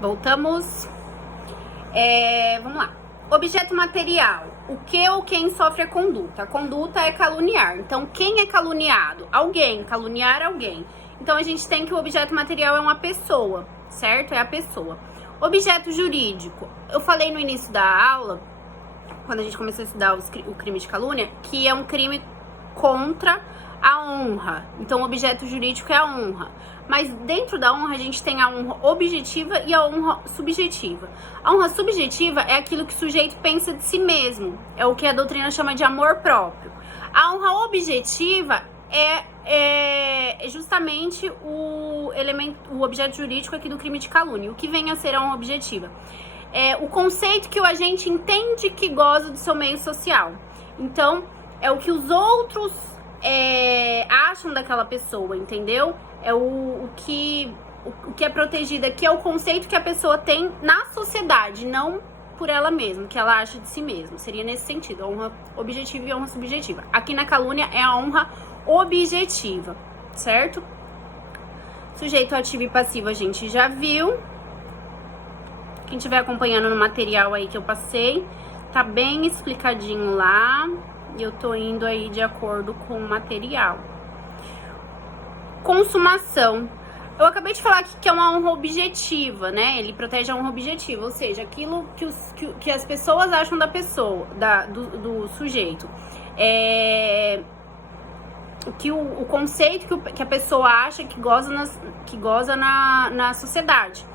Voltamos. Vamos lá. Objeto material. O que ou quem sofre a conduta? A conduta é caluniar. Então, quem é caluniado? Alguém. Caluniar alguém. Então, a gente tem que o objeto material é uma pessoa, certo? É a pessoa. Objeto jurídico. Eu falei no início da aula, quando a gente começou a estudar o crime de calúnia, que é um crime contra a honra. Então, o objeto jurídico é a honra. Mas dentro da honra, a gente tem a honra objetiva e a honra subjetiva. A honra subjetiva é aquilo que o sujeito pensa de si mesmo. É o que a doutrina chama de amor próprio. A honra objetiva é justamente o objeto jurídico aqui do crime de calúnia. O que vem a ser a honra objetiva? É o conceito que o agente entende que goza do seu meio social. Então, é o que os outros acham daquela pessoa, entendeu? É o que é protegido aqui é o conceito que a pessoa tem na sociedade, não por ela mesma, que ela acha de si mesma. Seria nesse sentido, a honra objetiva e a honra subjetiva. Aqui na calúnia é a honra objetiva, certo? Sujeito ativo e passivo a gente já viu. Quem estiver acompanhando no material aí que eu passei, tá bem explicadinho lá. E eu tô indo aí de acordo com o material. Consumação. Eu acabei de falar que é uma honra objetiva, né? Ele protege a honra objetiva, ou seja, aquilo que as pessoas acham da pessoa, do sujeito. O conceito que a pessoa acha que goza na sociedade.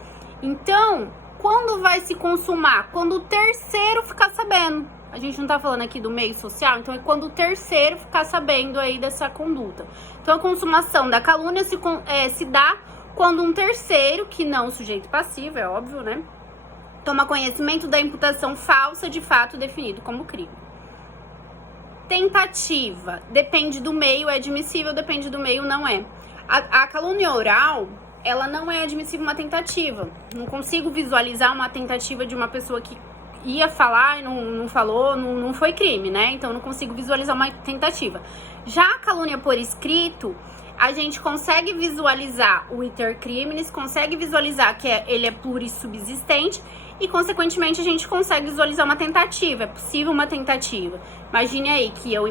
Então, quando vai se consumar? Quando o terceiro ficar sabendo. A gente não tá falando aqui do meio social, então é quando o terceiro ficar sabendo aí dessa conduta. Então, a consumação da calúnia se dá quando um terceiro, que não o sujeito passivo, é óbvio, né? Toma conhecimento da imputação falsa de fato definido como crime. Tentativa. Depende do meio, é admissível, depende do meio, não é. A calúnia oral, ela não é admissível uma tentativa. Não consigo visualizar uma tentativa de uma pessoa que ia falar e não falou, não foi crime, né? Então, não consigo visualizar uma tentativa. Já a calúnia por escrito, a gente consegue visualizar o iter criminis, consegue visualizar que ele é plurissubsistente e, consequentemente, a gente consegue visualizar uma tentativa. É possível uma tentativa. Imagine aí que eu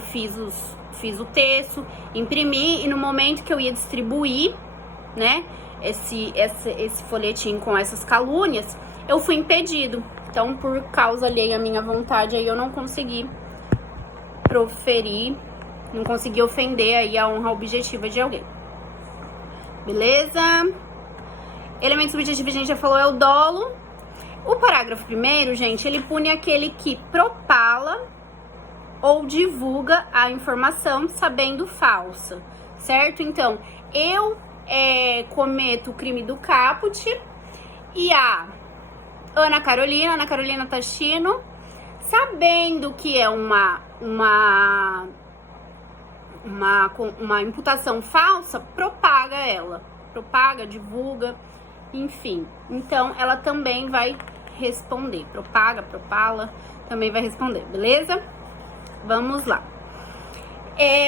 fiz o texto, imprimi e no momento que eu ia distribuir, né, esse folhetim com essas calúnias, eu fui impedido. Então, por causa alheia à minha vontade, aí eu não consegui proferir, não consegui ofender aí a honra objetiva de alguém. Beleza? Elemento subjetivo, a gente já falou, é o dolo. O parágrafo primeiro, gente, ele pune aquele que propala ou divulga a informação sabendo falsa, certo? Então, eu cometo o crime do caput e a Ana Carolina Tachino, sabendo que é uma imputação falsa, propaga, divulga, enfim. Então, ela também vai responder. Propala, também vai responder, beleza? Vamos lá.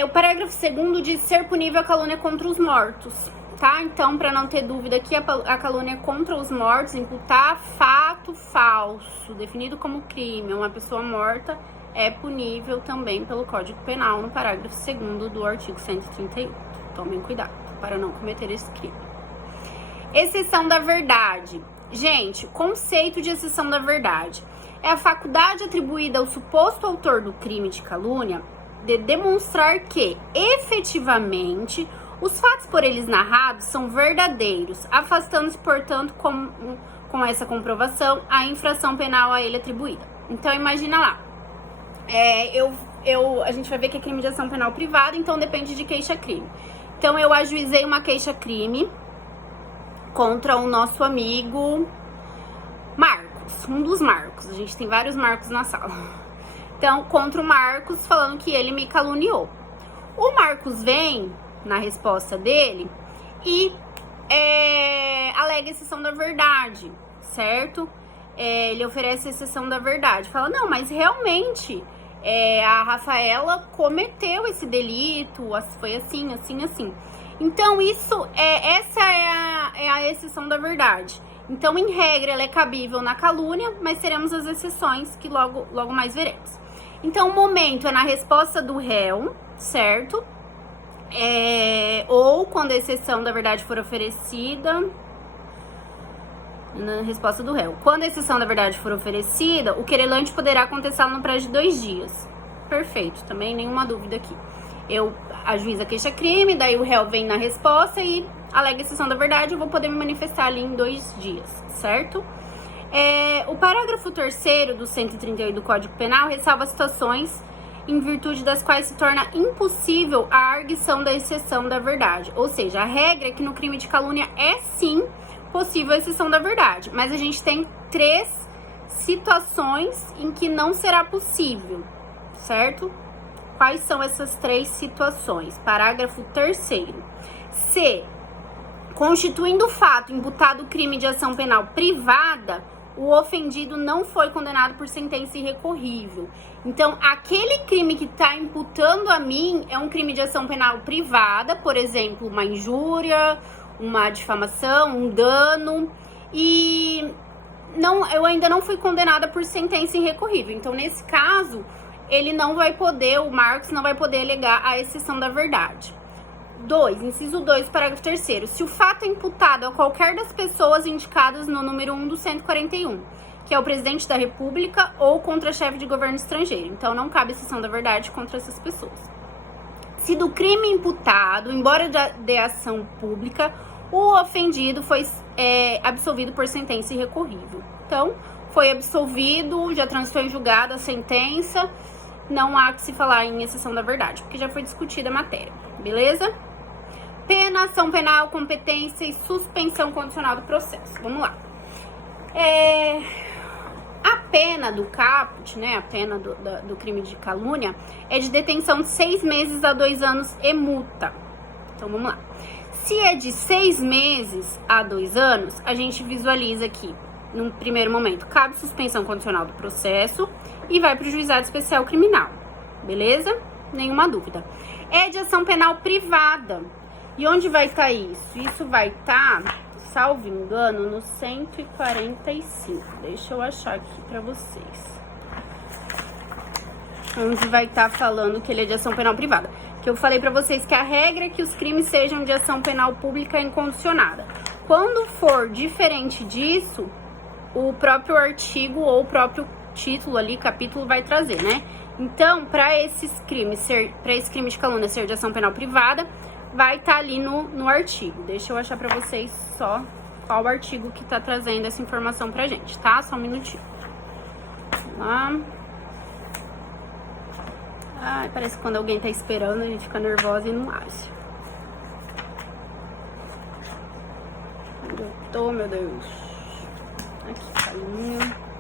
O parágrafo 2º diz ser punível a calúnia contra os mortos, tá? Então, para não ter dúvida aqui, a calúnia contra os mortos, imputar fato falso, definido como crime, uma pessoa morta, é punível também pelo Código Penal, no parágrafo 2º do artigo 138. Tomem cuidado para não cometer esse crime. Exceção da verdade. Gente, conceito de exceção da verdade é a faculdade atribuída ao suposto autor do crime de calúnia de demonstrar que, efetivamente, os fatos por eles narrados são verdadeiros, afastando-se, portanto, com essa comprovação, a infração penal a ele atribuída. Então, imagina lá. A gente vai ver que é crime de ação penal privada, então depende de queixa-crime. Então, eu ajuizei uma queixa-crime contra o nosso amigo Marcos, um dos Marcos. A gente tem vários Marcos na sala. Então, contra o Marcos, falando que ele me caluniou. O Marcos vem na resposta dele e alega exceção da verdade, certo? Ele oferece exceção da verdade. Fala, não, mas realmente a Rafaela cometeu esse delito, foi assim. Então, essa é a exceção da verdade. Então, em regra, ela é cabível na calúnia, mas teremos as exceções que logo mais veremos. Então, o momento é na resposta do réu, certo? Ou quando a exceção da verdade for oferecida... Na resposta do réu. Quando a exceção da verdade for oferecida, o querelante poderá contestá-la no prazo de 2 dias. Perfeito, também nenhuma dúvida aqui. Eu ajuizo a queixa-crime, daí o réu vem na resposta e alega a exceção da verdade, eu vou poder me manifestar ali em 2 dias, certo? O parágrafo 3º do 138 do Código Penal ressalva situações em virtude das quais se torna impossível a arguição da exceção da verdade. Ou seja, a regra é que no crime de calúnia é sim possível a exceção da verdade, mas a gente tem 3 situações em que não será possível, certo? Quais são essas 3 situações? Parágrafo 3º. Se, constituindo o fato imputado crime de ação penal privada, o ofendido não foi condenado por sentença irrecorrível. Então, aquele crime que está imputando a mim é um crime de ação penal privada, por exemplo, uma injúria, uma difamação, um dano, e eu ainda não fui condenada por sentença irrecorrível. Então, nesse caso, ele não vai poder, o Marcos não vai poder alegar a exceção da verdade. 2, inciso 2, parágrafo 3º. Se o fato é imputado a qualquer das pessoas indicadas no número 1 do 141, que é o presidente da República ou contra chefe de governo estrangeiro. Então, não cabe exceção da verdade contra essas pessoas. Se do crime imputado, embora de ação pública, o ofendido foi absolvido por sentença irrecorrível. Então, foi absolvido, já transitou em julgado a sentença, não há que se falar em exceção da verdade, porque já foi discutida a matéria, beleza? Pena, ação penal, competência e suspensão condicional do processo. Vamos lá. A pena do caput, né, a pena do crime de calúnia, é de detenção de 6 meses a 2 anos e multa. Então, vamos lá. Se é de 6 meses a 2 anos, a gente visualiza aqui, num primeiro momento, cabe suspensão condicional do processo e vai para o juizado especial criminal, beleza? Nenhuma dúvida. É de ação penal privada. E onde vai estar isso? Isso vai estar, salvo engano, no 145. Deixa eu achar aqui para vocês. Onde vai estar falando que ele é de ação penal privada. Que eu falei para vocês que a regra é que os crimes sejam de ação penal pública incondicionada. Quando for diferente disso, o próprio artigo ou o próprio título ali, capítulo, vai trazer, né? Então, para esse crime de calúnia ser de ação penal privada, vai estar ali no artigo. Deixa eu achar pra vocês só qual o artigo que tá trazendo essa informação pra gente, tá? Só um minutinho. Vamos lá. Ai, parece que quando alguém tá esperando, a gente fica nervosa e não acha. Onde eu tô, meu Deus? Aqui, calinha.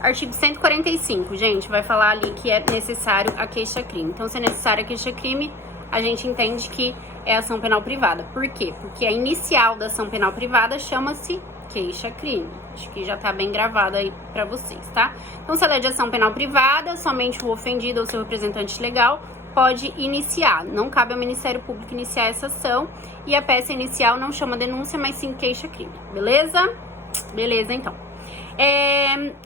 Artigo 145, gente, vai falar ali que é necessário a queixa-crime. Então, se é necessário a queixa-crime, a gente entende que é ação penal privada. Por quê? Porque a inicial da ação penal privada chama-se queixa-crime. Acho que já tá bem gravado aí pra vocês, tá? Então, se ela é de ação penal privada, somente o ofendido ou seu representante legal pode iniciar. Não cabe ao Ministério Público iniciar essa ação. E a peça inicial não chama denúncia, mas sim queixa-crime. Beleza? Beleza, então.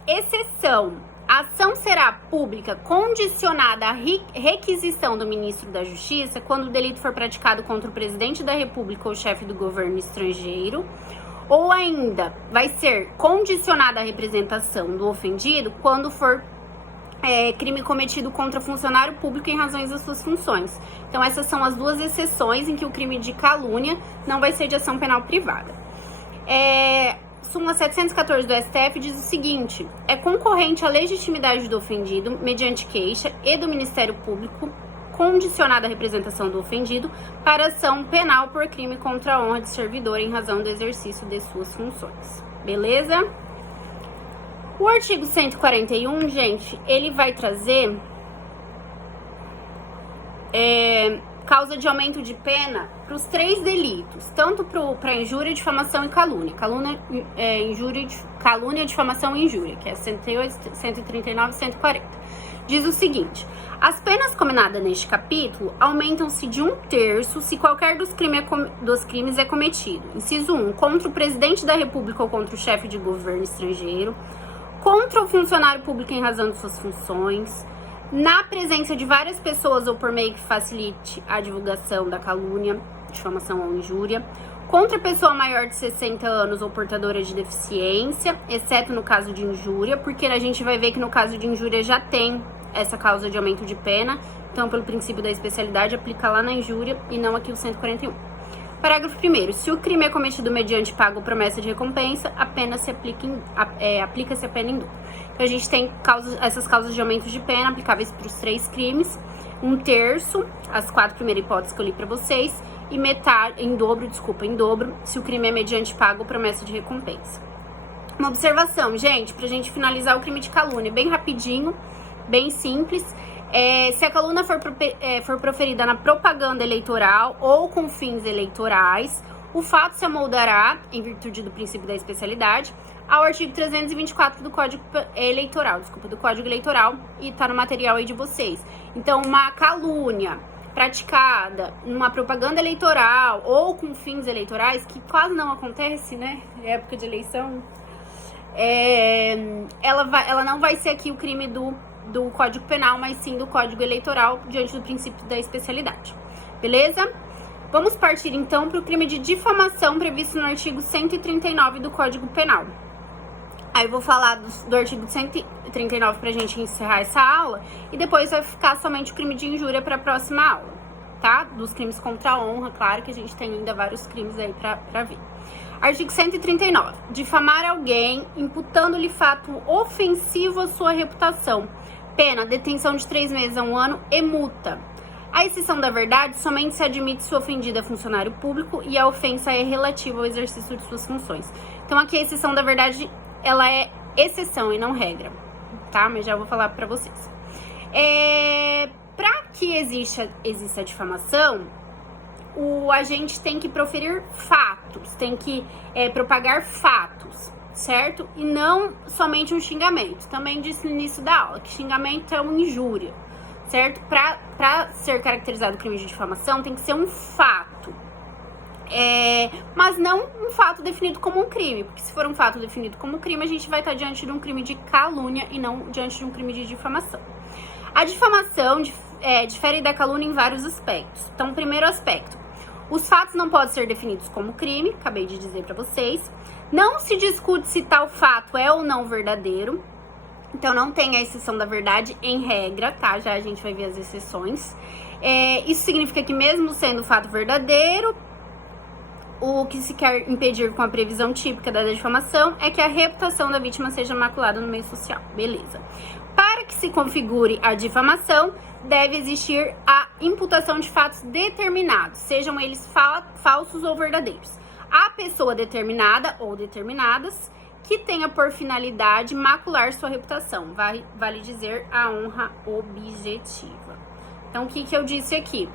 Exceção. A ação será pública condicionada à requisição do ministro da Justiça quando o delito for praticado contra o presidente da República ou chefe do governo estrangeiro, ou ainda vai ser condicionada à representação do ofendido quando for crime cometido contra funcionário público em razões das suas funções. Então, essas são as duas exceções em que o crime de calúnia não vai ser de ação penal privada. Súmula 714 do STF diz o seguinte: é concorrente à legitimidade do ofendido, mediante queixa e do Ministério Público, condicionada à representação do ofendido, para ação penal por crime contra a honra de servidor em razão do exercício de suas funções. Beleza? O artigo 141, gente, ele vai trazer causa de aumento de pena para os 3 delitos, tanto para injúria, difamação e calúnia. Calúnia, difamação e injúria, que é 108, 139 e 140. Diz o seguinte: as penas combinadas neste capítulo aumentam-se de 1/3 se qualquer dos crimes é cometido. Inciso 1, contra o presidente da República ou contra o chefe de governo estrangeiro, contra o funcionário público em razão de suas funções, na presença de várias pessoas ou por meio que facilite a divulgação da calúnia, difamação ou injúria, contra pessoa maior de 60 anos ou portadora de deficiência, exceto no caso de injúria, porque a gente vai ver que no caso de injúria já tem essa causa de aumento de pena, então pelo princípio da especialidade aplica lá na injúria e não aqui o 141. Parágrafo 1º. Se o crime é cometido mediante pago ou promessa de recompensa, aplica-se a pena em dobro. Então, a gente tem essas causas de aumento de pena aplicáveis para os 3 crimes, 1/3, as 4 primeiras hipóteses que eu li para vocês, e metade, em dobro, se o crime é mediante pago ou promessa de recompensa. Uma observação, gente, pra gente finalizar o crime de calúnia, bem rapidinho, bem simples. Se a calúnia for proferida na propaganda eleitoral ou com fins eleitorais, o fato se amoldará, em virtude do princípio da especialidade, ao artigo 324 do Código Eleitoral, e tá no material aí de vocês. Então, uma calúnia praticada numa propaganda eleitoral ou com fins eleitorais, que quase não acontece, né, em época de eleição, ela não vai ser aqui o crime do Código Penal, mas sim do Código Eleitoral, diante do princípio da especialidade. Beleza? Vamos partir, então, para o crime de difamação previsto no artigo 139 do Código Penal. Aí eu vou falar do artigo 139 pra gente encerrar essa aula, e depois vai ficar somente o crime de injúria para a próxima aula, tá? Dos crimes contra a honra, claro que a gente tem ainda vários crimes aí pra ver. Artigo 139. Difamar alguém imputando-lhe fato ofensivo à sua reputação. Pena, detenção de 3 meses a 1 ano e multa. A exceção da verdade somente se admite se o ofendido é funcionário público e a ofensa é relativa ao exercício de suas funções. Então, aqui a exceção da verdade, ela é exceção e não regra, tá? Mas já vou falar pra vocês. Para que exista a difamação, o agente tem que proferir fatos, tem que propagar fatos, certo? E não somente um xingamento. Também disse no início da aula que xingamento é uma injúria, certo? Para ser caracterizado o crime de difamação, tem que ser um fato. Mas não um fato definido como um crime, porque se for um fato definido como crime, a gente vai estar diante de um crime de calúnia e não diante de um crime de difamação. A difamação difere da calúnia em vários aspectos. Então, primeiro aspecto, os fatos não podem ser definidos como crime, acabei de dizer para vocês. Não se discute se tal fato é ou não verdadeiro. Então, não tem a exceção da verdade em regra, tá? Já a gente vai ver as exceções. Isso significa que mesmo sendo o fato verdadeiro, o que se quer impedir com a previsão típica da difamação é que a reputação da vítima seja maculada no meio social. Beleza. Para que se configure a difamação, deve existir a imputação de fatos determinados, sejam eles falsos ou verdadeiros, a pessoa determinada ou determinadas que tenha por finalidade macular sua reputação, vale dizer a honra objetiva. Então, o que eu disse aqui?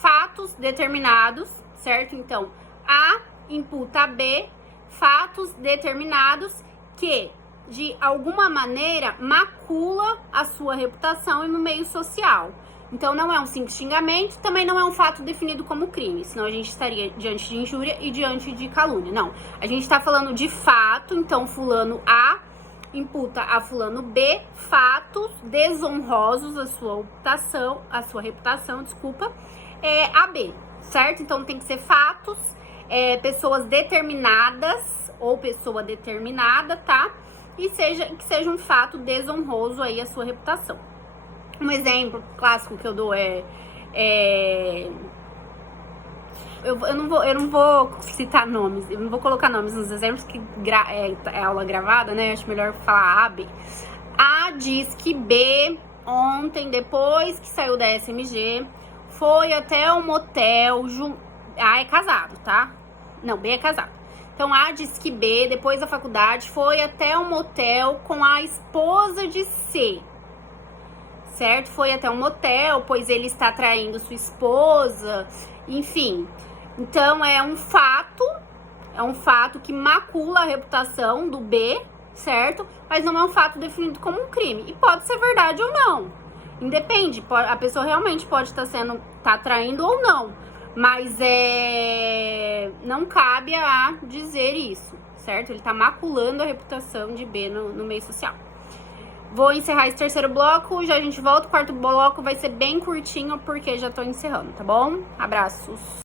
Fatos determinados, certo? Então, A imputa a B fatos determinados que, de alguma maneira, macula a sua reputação no meio social. Então, não é um simples xingamento, também não é um fato definido como crime, senão a gente estaria diante de injúria e diante de calúnia. Não, a gente está falando de fato, então fulano A imputa a fulano B fatos desonrosos à sua reputação, a B, certo? Então, tem que ser fatos, pessoas determinadas ou pessoa determinada, tá? E que seja um fato desonroso aí à sua reputação. Um exemplo clássico que eu dou eu não vou citar nomes, eu não vou colocar nomes nos exemplos, que é aula gravada, né? Acho melhor falar A, B. A diz que B, ontem, depois que saiu da SMG, foi até um motel. A é casado, tá? Não, B é casado. Então, A diz que B, depois da faculdade, foi até um motel com a esposa de C. certo? Foi até um motel, pois ele está traindo sua esposa, enfim. Então é um fato que macula a reputação do B, certo? Mas não é um fato definido como um crime. E pode ser verdade ou não. Independe, a pessoa realmente pode estar traindo ou não. Mas não cabe a dizer isso, certo? Ele tá maculando a reputação de B no meio social. Vou encerrar esse terceiro bloco, já a gente volta. O quarto bloco vai ser bem curtinho, porque já tô encerrando, tá bom? Abraços!